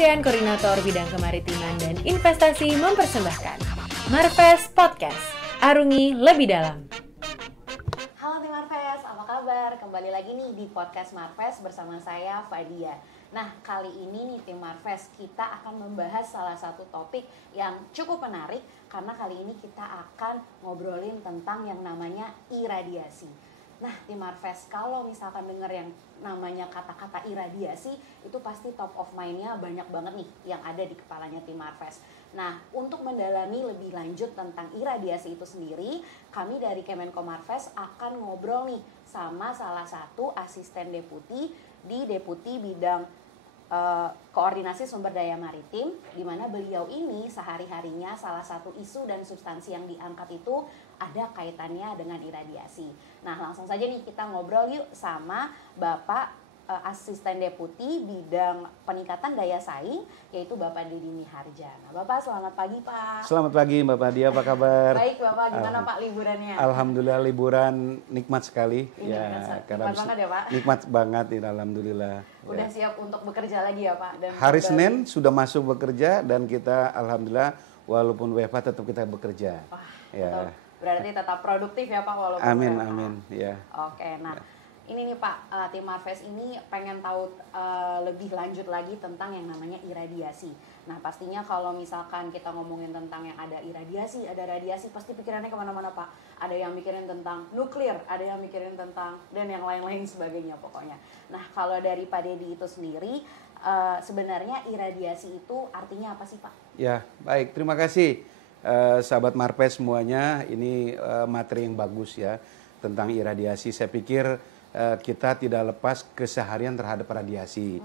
Kementerian Koordinator Bidang Kemaritiman dan Investasi mempersembahkan Marves Podcast, arungi lebih dalam. Halo tim Marves, apa kabar? Kembali lagi nih di podcast Marves bersama saya Fadia. Nah, kali ini nih tim Marves, kita akan membahas salah satu topik yang cukup menarik karena kali ini kita akan ngobrolin tentang yang namanya iradiasi. Nah, tim Marves, kalau misalkan dengar yang namanya kata-kata iradiasi, itu pasti top of mind-nya banyak banget nih yang ada di kepalanya tim Marves. Nah, untuk mendalami lebih lanjut tentang iradiasi itu sendiri, kami dari Kemenko Marves akan ngobrol nih sama salah satu asisten deputi di Deputi Bidang Koordinasi Sumber Daya Maritim, di mana beliau ini sehari-harinya salah satu isu dan substansi yang diangkat itu ada kaitannya dengan iradiasi. Nah, langsung saja nih kita ngobrol yuk sama Bapak Asisten Deputi Bidang Peningkatan Daya Saing, yaitu Bapak Deddy Miharja. Nah, Bapak selamat pagi Pak. Selamat pagi Mbak Fadia, apa kabar? Baik Bapak, gimana Pak liburannya? Alhamdulillah liburan nikmat sekali. Nikmat banget ya Pak? Nikmat banget, alhamdulillah. Udah siap untuk bekerja lagi ya Pak? Dan hari Senin sudah masuk bekerja dan kita alhamdulillah walaupun WFH tetap kita bekerja. Wah, ya. Berarti tetap produktif ya Pak walaupun amin, WFH. Amin, ya. Oke, nah ini nih Pak, tim Marves ini pengen tahu lebih lanjut lagi tentang yang namanya iradiasi. Nah pastinya kalau misalkan kita ngomongin tentang yang ada iradiasi, ada radiasi, pasti pikirannya kemana-mana Pak. Ada yang mikirin tentang nuklir, ada yang mikirin tentang dan yang lain-lain sebagainya pokoknya. Nah kalau dari Pak Deddy itu sendiri, sebenarnya iradiasi itu artinya apa sih Pak? Ya baik, terima kasih sahabat Marves semuanya. Ini materi yang bagus ya tentang iradiasi. Saya pikir kita tidak lepas keseharian terhadap radiasi.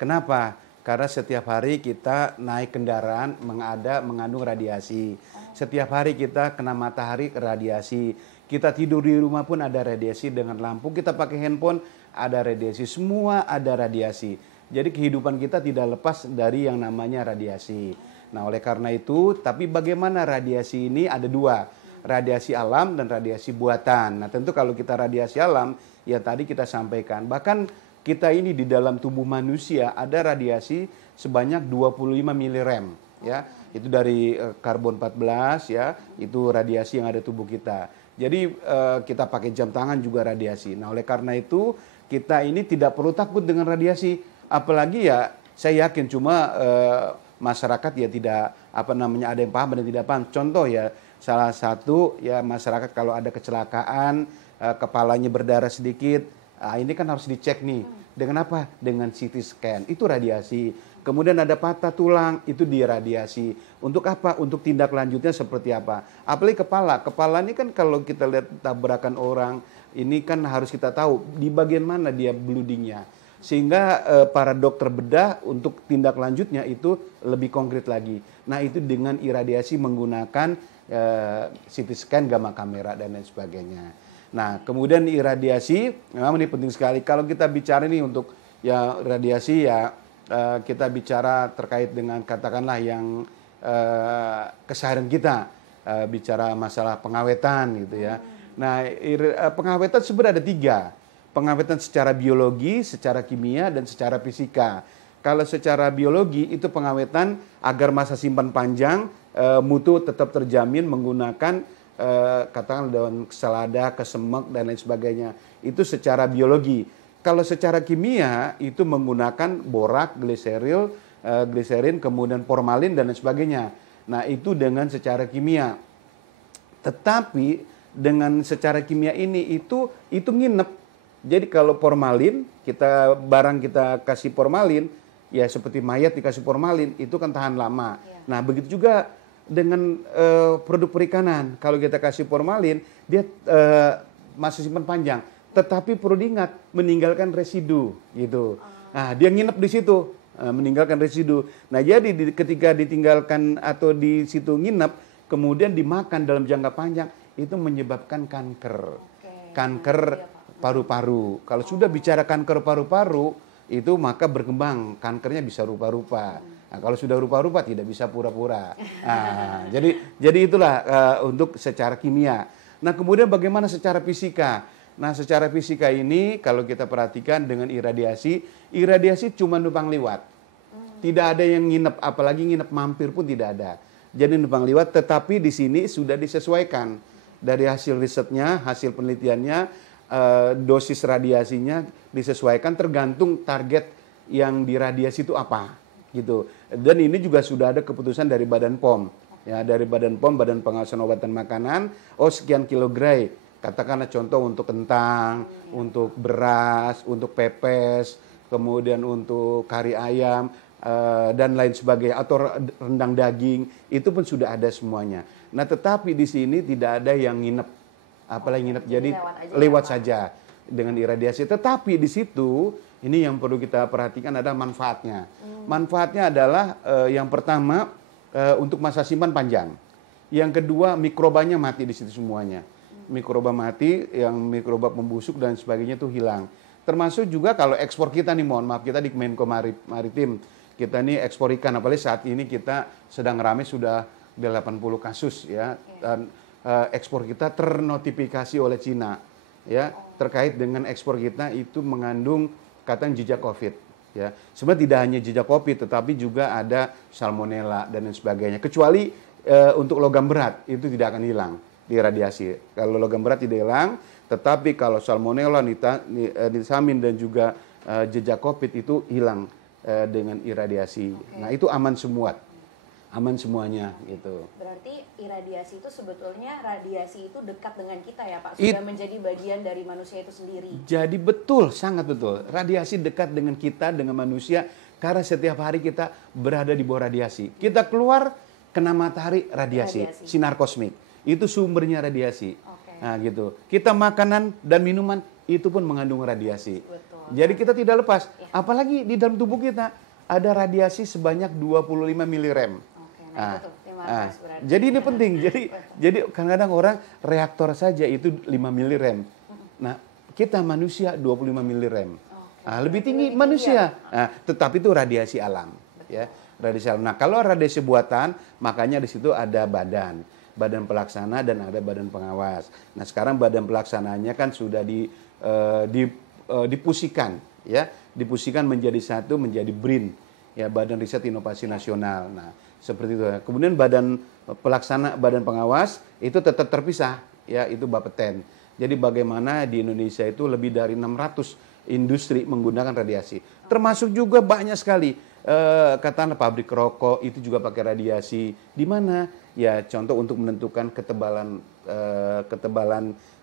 Kenapa? Karena setiap hari kita naik kendaraan mengandung radiasi. Setiap hari kita kena matahari radiasi. Kita tidur di rumah pun ada radiasi, dengan lampu kita pakai handphone ada radiasi. Semua ada radiasi. Jadi kehidupan kita tidak lepas dari yang namanya radiasi. Nah oleh karena itu, tapi bagaimana radiasi ini ada dua. Radiasi alam dan radiasi buatan. Nah tentu kalau kita radiasi alam, ya tadi kita sampaikan, bahkan kita ini di dalam tubuh manusia ada radiasi sebanyak 25 milirem, ya itu dari karbon 14, ya itu radiasi yang ada tubuh kita. Jadi kita pakai jam tangan juga radiasi. Nah oleh karena itu kita ini tidak perlu takut dengan radiasi, apalagi ya saya yakin cuma masyarakat ya tidak ada yang paham dan tidak paham. Contoh ya salah satu ya masyarakat kalau ada kecelakaan, kepalanya berdarah sedikit, ini kan harus dicek nih. Dengan apa? Dengan CT scan, itu radiasi. Kemudian ada patah tulang, itu diradiasi. Untuk apa? Untuk tindak lanjutnya seperti apa? Apalagi kepala ini kan kalau kita lihat tabrakan orang, ini kan harus kita tahu di bagian mana dia bleedingnya. Sehingga para dokter bedah untuk tindak lanjutnya itu lebih konkret lagi. Nah itu dengan iradiasi menggunakan CT scan, gamma kamera dan lain sebagainya. Nah kemudian iradiasi memang ini penting sekali. Kalau kita bicara ini untuk ya radiasi ya kita bicara terkait dengan katakanlah yang keseharian kita, bicara masalah pengawetan gitu ya. Nah pengawetan sebenarnya ada tiga. Pengawetan secara biologi, secara kimia, dan secara fisika. Kalau secara biologi itu pengawetan agar masa simpan panjang, mutu tetap terjamin menggunakan katakanlah daun selada, kesemek, dan lain sebagainya. Itu secara biologi. Kalau secara kimia itu menggunakan borak, gliserin, kemudian formalin, dan lain sebagainya. Nah itu dengan secara kimia. Tetapi dengan secara kimia ini itu nginep. Jadi kalau formalin, barang kita kasih formalin, ya seperti mayat dikasih formalin, itu kan tahan lama. Ya. Nah begitu juga dengan produk perikanan, kalau kita kasih formalin, dia masih simpan panjang. Tetapi perlu diingat, meninggalkan residu, gitu. Nah dia nginep di situ, meninggalkan residu. Nah jadi ketika ditinggalkan atau di situ nginep, kemudian dimakan dalam jangka panjang, itu menyebabkan kanker. Kanker paru-paru. Kalau sudah bicara kanker paru-paru, itu maka berkembang kankernya bisa rupa-rupa. Nah, kalau sudah rupa-rupa tidak bisa pura-pura. Nah, jadi itulah untuk secara kimia. Nah, kemudian bagaimana secara fisika? Nah, secara fisika ini kalau kita perhatikan dengan iradiasi cuma numpang lewat. Tidak ada yang nginep, apalagi nginep mampir pun tidak ada. Jadi numpang lewat, tetapi di sini sudah disesuaikan. Dari hasil risetnya, hasil penelitiannya, dosis radiasinya disesuaikan tergantung target yang diradiasi itu apa. Gitu. Dan ini juga sudah ada keputusan dari Badan POM. Ya, dari Badan POM, Badan Pengawasan Obat dan Makanan, sekian kilogram. Katakanlah contoh untuk kentang, untuk beras, untuk pepes, kemudian untuk kari ayam, dan lain sebagainya, atau rendang daging, itu pun sudah ada semuanya. Nah, tetapi di sini tidak ada yang nginep, apalagi nginep, jadi lewat saja dengan iradiasi. Tetapi di situ, ini yang perlu kita perhatikan adalah manfaatnya. Manfaatnya adalah yang pertama untuk masa simpan panjang. Yang kedua, mikrobanya mati di situ semuanya. Mikroba mati, yang mikroba pembusuk dan sebagainya itu hilang. Termasuk juga kalau ekspor kita nih, mohon maaf, kita di Menko Maritim, kita nih ekspor ikan, apalagi saat ini kita sedang ramai sudah 80 kasus ya, dan ekspor kita ternotifikasi oleh Cina ya, terkait dengan ekspor kita itu mengandung katanya jejak COVID ya. Sebenarnya tidak hanya jejak COVID, tetapi juga ada salmonella dan lain sebagainya. Kecuali untuk logam berat itu tidak akan hilang di radiasi. Kalau logam berat tidak hilang, tetapi kalau salmonella, nisamin dan juga jejak COVID itu hilang dengan iradiasi. Nah, itu aman semua. Aman semuanya gitu. Berarti iradiasi itu sebetulnya radiasi itu dekat dengan kita ya Pak, sudah menjadi bagian dari manusia itu sendiri. Jadi betul, sangat betul. Radiasi dekat dengan kita, dengan manusia, karena setiap hari kita berada di bawah radiasi. Kita keluar kena matahari, radiasi. Sinar kosmik. Itu sumbernya radiasi. Nah, gitu. Kita makanan dan minuman itu pun mengandung radiasi. Betul. Jadi kita tidak lepas. Apalagi di dalam tubuh kita ada radiasi sebanyak 25 milirem. Jadi ini penting. Jadi kadang-kadang orang reaktor saja itu 5 milirem. Nah, kita manusia 25 milirem. Lebih tinggi manusia. Nah, tetapi itu radiasi alam, ya. Radiasi alam. Nah, kalau radiasi buatan, makanya di situ ada badan pelaksana dan ada badan pengawas. Nah, sekarang badan pelaksananya kan sudah dipusikan, ya, dipusikan menjadi satu, menjadi BRIN, ya, Badan Riset Inovasi Nasional. Nah, seperti itu. Kemudian badan pelaksana, badan pengawas itu tetap terpisah, ya, itu Bapeten. Jadi bagaimana di Indonesia itu lebih dari 600 industri menggunakan radiasi, termasuk juga banyak sekali katakanlah pabrik rokok itu juga pakai radiasi. Di mana? Ya, contoh untuk menentukan ketebalan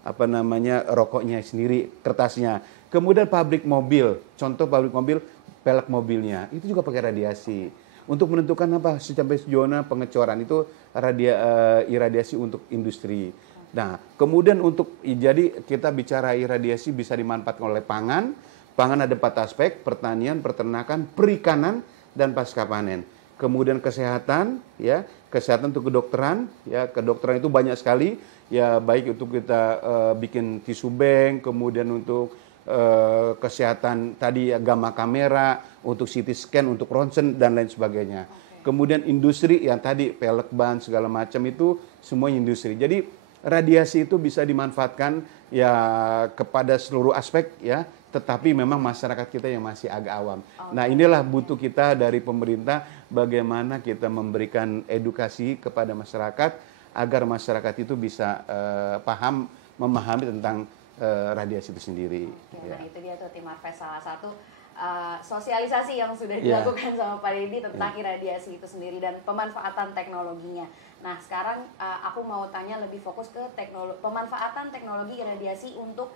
apa namanya rokoknya sendiri, kertasnya. Kemudian pabrik mobil, contoh pabrik mobil, pelek mobilnya itu juga pakai radiasi. Untuk menentukan apa sampai zona pengecoran itu iradiasi untuk industri. Nah, kemudian jadi kita bicara iradiasi bisa dimanfaatkan oleh pangan. Pangan ada 4 aspek: pertanian, peternakan, perikanan, dan pasca panen. Kemudian kesehatan, ya, kesehatan untuk kedokteran, ya, kedokteran itu banyak sekali, ya, baik untuk kita bikin tisu bank, kemudian untuk kesehatan tadi ya, gamma kamera, untuk CT scan, untuk ronsen dan lain sebagainya. Kemudian industri yang tadi pelek ban segala macam itu semua industri. Jadi radiasi itu bisa dimanfaatkan ya kepada seluruh aspek ya, tetapi memang masyarakat kita yang masih agak awam. Nah, inilah butuh kita dari pemerintah bagaimana kita memberikan edukasi kepada masyarakat agar masyarakat itu bisa paham, memahami tentang radiasi itu sendiri. Ya. Nah, itu dia tuh Tim Marves, salah satu sosialisasi yang sudah dilakukan sama Pak Deddy tentang iradiasi itu sendiri dan pemanfaatan teknologinya. Nah, sekarang aku mau tanya lebih fokus ke pemanfaatan teknologi iradiasi untuk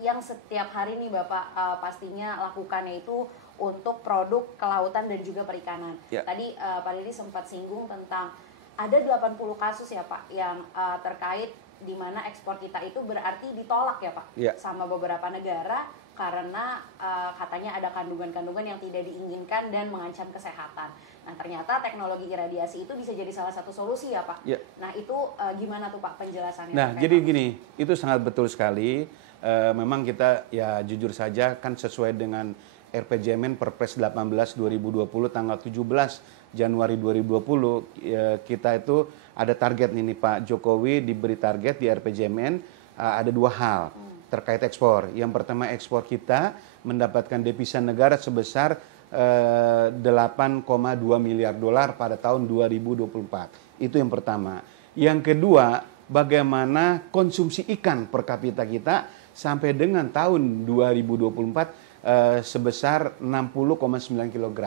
yang setiap hari nih Bapak pastinya lakukan, yaitu untuk produk kelautan dan juga perikanan. Tadi Pak Deddy sempat singgung tentang ada 80 kasus ya Pak yang terkait di mana ekspor kita itu berarti ditolak ya Pak sama beberapa negara karena katanya ada kandungan-kandungan yang tidak diinginkan dan mengancam kesehatan. Nah, ternyata teknologi iradiasi itu bisa jadi salah satu solusi ya Pak. Nah, itu gimana tuh Pak penjelasannya? Nah, jadi gini, itu sangat betul sekali. Memang kita ya jujur saja kan sesuai dengan RPJMN Perpres 18 2020 tanggal 17 Januari 2020 kita itu ada target nih Pak Jokowi diberi target di RPJMN ada 2 hal terkait ekspor. Yang pertama, ekspor kita mendapatkan devisa negara sebesar 8,2 miliar dolar pada tahun 2024. Itu yang pertama. Yang kedua, bagaimana konsumsi ikan per kapita kita sampai dengan tahun 2024 sebesar 60,9 kg.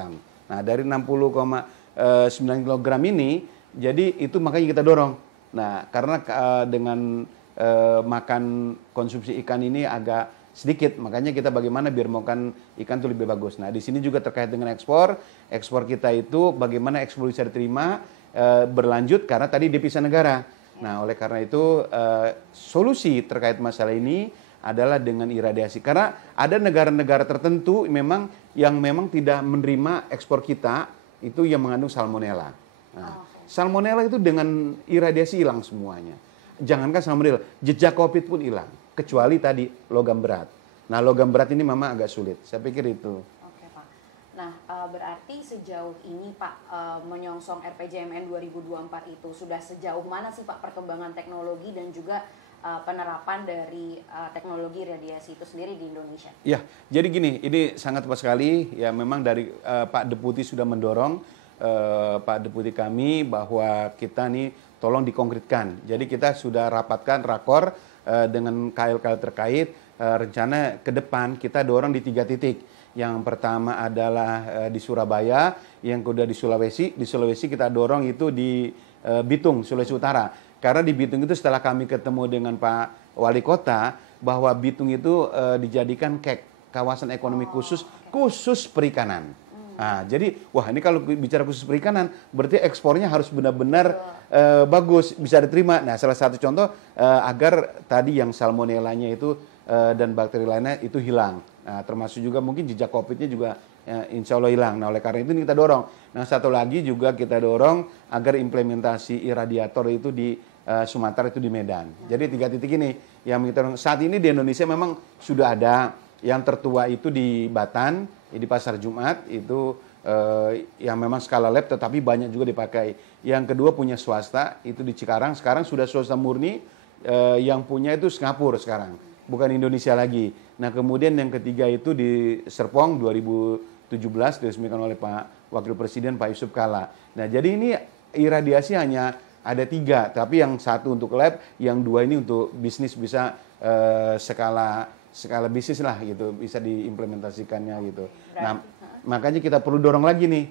Nah, dari 60,9 kg ini, jadi itu makanya kita dorong. Nah, karena dengan makan konsumsi ikan ini agak sedikit, makanya kita bagaimana biar makan ikan itu lebih bagus. Nah, di sini juga terkait dengan ekspor kita itu bagaimana ekspor bisa diterima berlanjut karena tadi dipisah negara. Nah, oleh karena itu solusi terkait masalah ini adalah dengan iradiasi. Karena ada negara-negara tertentu yang memang tidak menerima ekspor kita itu yang mengandung salmonella. Nah, salmonella itu dengan iradiasi hilang semuanya. Jangankan salmonella, jejak COVID pun hilang. Kecuali tadi logam berat. Nah, logam berat ini memang agak sulit. Saya pikir itu. Oke, Pak. Nah, berarti sejauh ini Pak menyongsong RPJMN 2024 itu sudah sejauh mana sih Pak perkembangan teknologi dan juga penerapan dari teknologi radiasi itu sendiri di Indonesia? Ya, jadi gini, ini sangat tepat sekali. Ya, memang dari Pak Deputi sudah mendorong Pak Deputi kami bahwa kita nih tolong dikonkretkan. Jadi kita sudah rapatkan rakor dengan KL-KL terkait. Rencana ke depan kita dorong di 3 titik. Yang pertama adalah di Surabaya, yang kedua di Sulawesi. Di Sulawesi kita dorong itu di Bitung, Sulawesi Utara. Karena di Bitung itu setelah kami ketemu dengan Pak Wali Kota, bahwa Bitung itu dijadikan KEK, kawasan ekonomi khusus perikanan. Nah, jadi, wah ini kalau bicara khusus perikanan, berarti ekspornya harus benar-benar bagus, bisa diterima. Nah, salah satu contoh agar tadi yang salmonellanya itu dan bakteri lainnya itu hilang. Nah, termasuk juga mungkin jejak COVID-nya juga insya Allah hilang. Nah, oleh karena itu kita dorong. Nah, satu lagi juga kita dorong agar implementasi iradiator itu di Sumatera itu di Medan. Jadi 3 titik ini yang kita dorong. Saat ini di Indonesia memang sudah ada. Yang tertua itu di Batan, di Pasar Jumat, itu yang memang skala lab tetapi banyak juga dipakai. Yang kedua punya swasta, itu di Cikarang. Sekarang sudah swasta murni, yang punya itu Singapura sekarang. Bukan Indonesia lagi. Nah, kemudian yang ketiga itu di Serpong 2017 diresmikan oleh Pak Wakil Presiden Pak Yusuf Kalla. Nah, jadi ini iradiasi hanya ada 3, tapi yang 1 untuk lab, yang 2 ini untuk bisnis bisa skala bisnis lah gitu, bisa diimplementasikannya gitu. Nah, makanya kita perlu dorong lagi nih.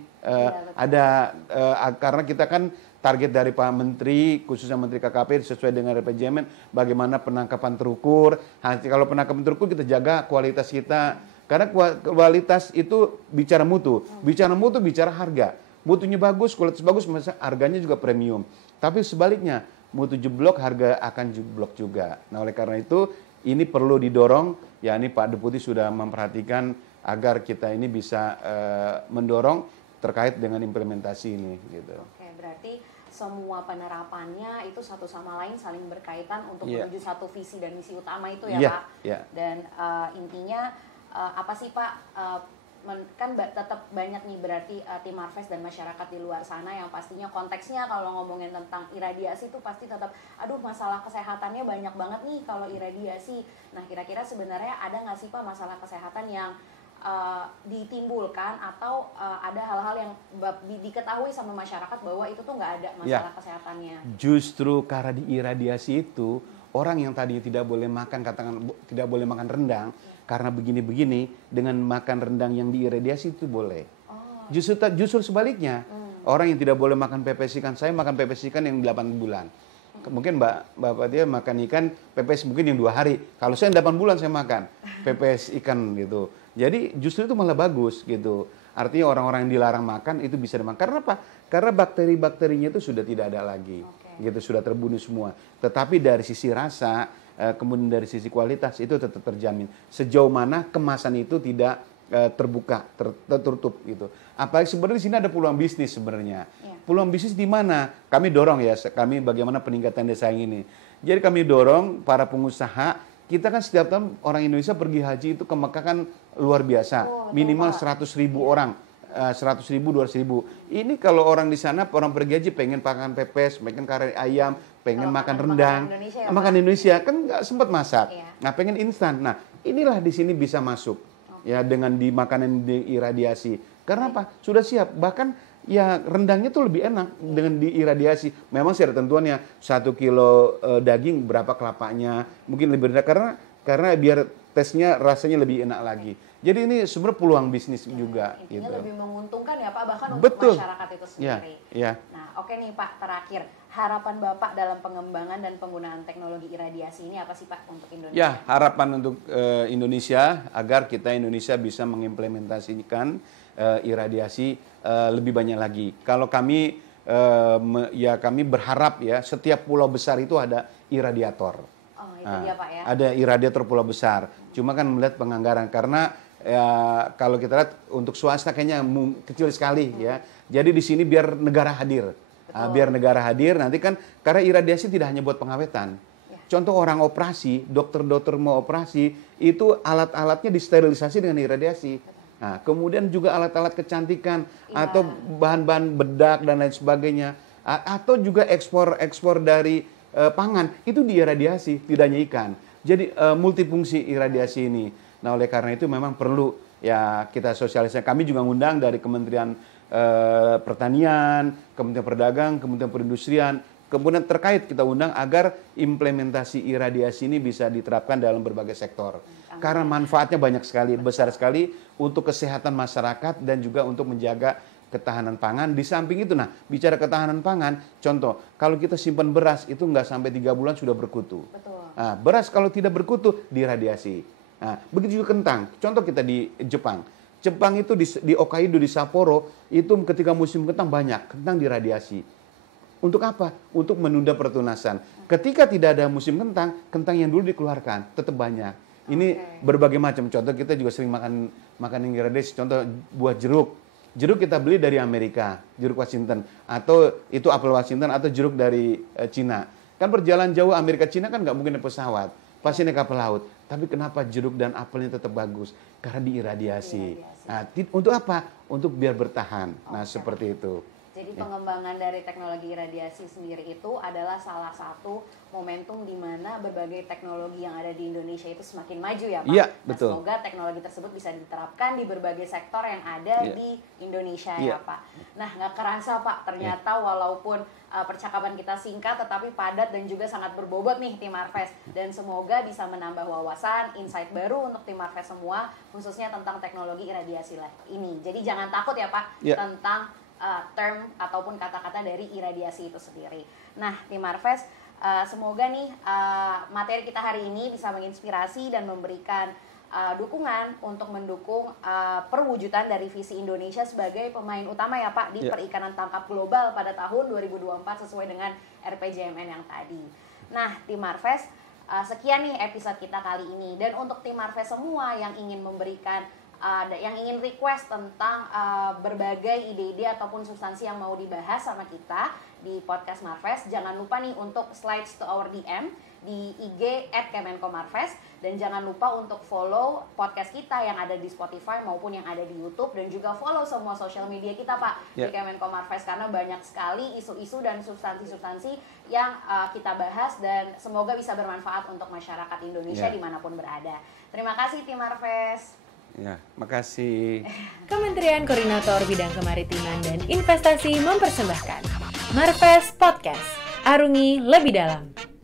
Karena kita kan target dari Pak Menteri, khususnya Menteri KKP sesuai dengan RPJMN, bagaimana penangkapan terukur. Kalau penangkapan terukur kita jaga kualitas kita. Karena kualitas itu bicara mutu. Bicara harga. Mutunya bagus, kualitas bagus, harganya juga premium. Tapi sebaliknya, mutu jeblok, harga akan jeblok juga. Nah, oleh karena itu, ini perlu didorong. Ya, ini Pak Deputi sudah memperhatikan agar kita ini bisa mendorong terkait dengan implementasi ini gitu. Oke, berarti semua penerapannya itu satu sama lain saling berkaitan untuk menuju satu visi dan misi utama itu ya Pak. Dan intinya apa sih Pak? Kan tetap banyak nih berarti tim Marves dan masyarakat di luar sana yang pastinya konteksnya kalau ngomongin tentang iradiasi itu pasti tetap masalah kesehatannya banyak banget nih kalau iradiasi. Nah, kira-kira sebenarnya ada nggak sih Pak masalah kesehatan yang ditimbulkan atau ada hal-hal yang diketahui sama masyarakat bahwa itu tuh nggak ada masalah kesehatannya? Justru karena di iradiasi itu orang yang tadinya tidak boleh makan, katakan tidak boleh makan rendang, karena begini-begini dengan makan rendang yang diiradiasi itu boleh. Justru sebaliknya, orang yang tidak boleh makan pepes ikan, saya makan pepes ikan yang 8 bulan. Mungkin Bapak dia makan ikan pepes mungkin yang 2 hari. Kalau saya 8 bulan saya makan pepes ikan gitu. Jadi justru itu malah bagus gitu. Artinya orang-orang yang dilarang makan itu bisa dimakan. Karena apa? Karena bakteri-bakterinya itu sudah tidak ada lagi. Gitu, sudah terbunuh semua. Tetapi dari sisi rasa, kemudian dari sisi kualitas itu tetap terjamin. Sejauh mana kemasan itu tidak terbuka, tertutup gitu. Apalagi sebenarnya di sini ada peluang bisnis sebenarnya. Peluang bisnis di mana? Kami dorong ya, kami bagaimana peningkatan desa ini. Jadi kami dorong para pengusaha. Kita kan setiap tahun orang Indonesia pergi haji itu ke Mekah kan luar biasa. Minimal 100.000 orang. 100.000, 200.000. Ini kalau orang di sana, orang pergi haji pengen makan pepes, pengen kari ayam, pengen makan rendang. Makan Indonesia kan nggak sempat masak. Nah, pengen instan. Nah, inilah di sini bisa masuk. Ya, dengan di makanan di iradiasi. Karena apa? Sudah siap. Bahkan ya rendangnya tuh lebih enak dengan diiradiasi. Memang sih ada tentuannya, 1 kilo daging berapa kelapanya, mungkin lebih rendah karena biar tesnya rasanya lebih enak lagi. Jadi ini sebenarnya peluang bisnis juga. Intinya gitu. lebih menguntungkan ya Pak, bahkan untuk Betul. masyarakat itu Ya, sendiri. ya. Nah, oke nih Pak, terakhir harapan Bapak dalam pengembangan dan penggunaan teknologi iradiasi ini apa sih Pak untuk Indonesia? Ya, harapan untuk Indonesia agar Indonesia bisa mengimplementasikan iradiasi lebih banyak lagi. Kalau kami kami berharap ya setiap pulau besar itu ada iradiator. Oh, itu dia Pak ya. Ada iradiator pulau besar. Cuma kan melihat penganggaran karena kalau kita lihat untuk swasta kayaknya kecil sekali ya. Jadi di sini biar negara hadir. Biar negara hadir nanti kan karena iradiasi tidak hanya buat pengawetan. Ya. Contoh orang operasi, dokter-dokter mau operasi, itu alat-alatnya disterilisasi dengan iradiasi. Nah, kemudian juga alat-alat kecantikan atau bahan-bahan bedak dan lain sebagainya. Atau juga ekspor dari pangan itu diiradiasi, tidak hanya ikan. Jadi multifungsi iradiasi ini. Nah, oleh karena itu memang perlu ya kita sosialisasi. Kami juga ngundang dari Kementerian Pertanian, Kementerian Perdagangan, Kementerian Perindustrian, kemudian terkait kita undang agar implementasi iradiasi ini bisa diterapkan dalam berbagai sektor. Karena manfaatnya banyak sekali, besar sekali untuk kesehatan masyarakat dan juga untuk menjaga ketahanan pangan. Di samping itu, nah bicara ketahanan pangan, contoh kalau kita simpan beras itu nggak sampai 3 bulan sudah berkutu. Betul. Nah, beras kalau tidak berkutu diradiasi. Nah, begitu juga kentang. Contoh kita di Jepang. Jepang itu di Hokkaido, di Sapporo, itu ketika musim kentang banyak, kentang diradiasi. Untuk apa? Untuk menunda pertunasan. Ketika tidak ada musim kentang, kentang yang dulu dikeluarkan tetap banyak. Ini berbagai macam. Contoh kita juga sering makan yang diradiasi. Contoh buah jeruk. Jeruk kita beli dari Amerika, jeruk Washington. Atau itu apel Washington atau jeruk dari Cina. Kan perjalanan jauh Amerika Cina kan nggak mungkin naik pesawat. Pasti naik kapal laut. Tapi kenapa jeruk dan apelnya tetap bagus? Karena diiradiasi. Nah, untuk apa? Untuk biar bertahan. Nah, seperti itu. Jadi pengembangan dari teknologi iradiasi sendiri itu adalah salah satu momentum di mana berbagai teknologi yang ada di Indonesia itu semakin maju ya Pak. Iya, nah, betul. semoga teknologi tersebut bisa diterapkan di berbagai sektor yang ada di Indonesia ya Pak. Nah, nggak kerasa Pak, ternyata walaupun percakapan kita singkat tetapi padat dan juga sangat berbobot nih tim Marves. Dan semoga bisa menambah wawasan, insight baru untuk tim Marves semua, khususnya tentang teknologi iradiasi ini. Jadi jangan takut ya Pak tentang term ataupun kata-kata dari iradiasi itu sendiri. Nah, tim Marves, semoga nih materi kita hari ini bisa menginspirasi dan memberikan dukungan untuk mendukung perwujudan dari visi Indonesia sebagai pemain utama ya Pak di perikanan tangkap global pada tahun 2024 sesuai dengan RPJMN yang tadi. Nah, tim Marves, sekian nih episode kita kali ini. Dan untuk tim Marves semua yang ingin memberikan yang ingin request tentang berbagai ide-ide ataupun substansi yang mau dibahas sama kita di podcast Marves, jangan lupa nih untuk slides to our DM di IG @kemenkomarves, dan jangan lupa untuk follow podcast kita yang ada di Spotify maupun yang ada di YouTube, dan juga follow semua sosial media kita Pak di Kemenko Marves, karena banyak sekali isu-isu dan substansi-substansi yang kita bahas dan semoga bisa bermanfaat untuk masyarakat Indonesia dimanapun berada. Terima kasih tim Marves. Ya, makasih. Kementerian Koordinator Bidang Kemaritiman dan Investasi mempersembahkan Marves Podcast. Arungi lebih dalam.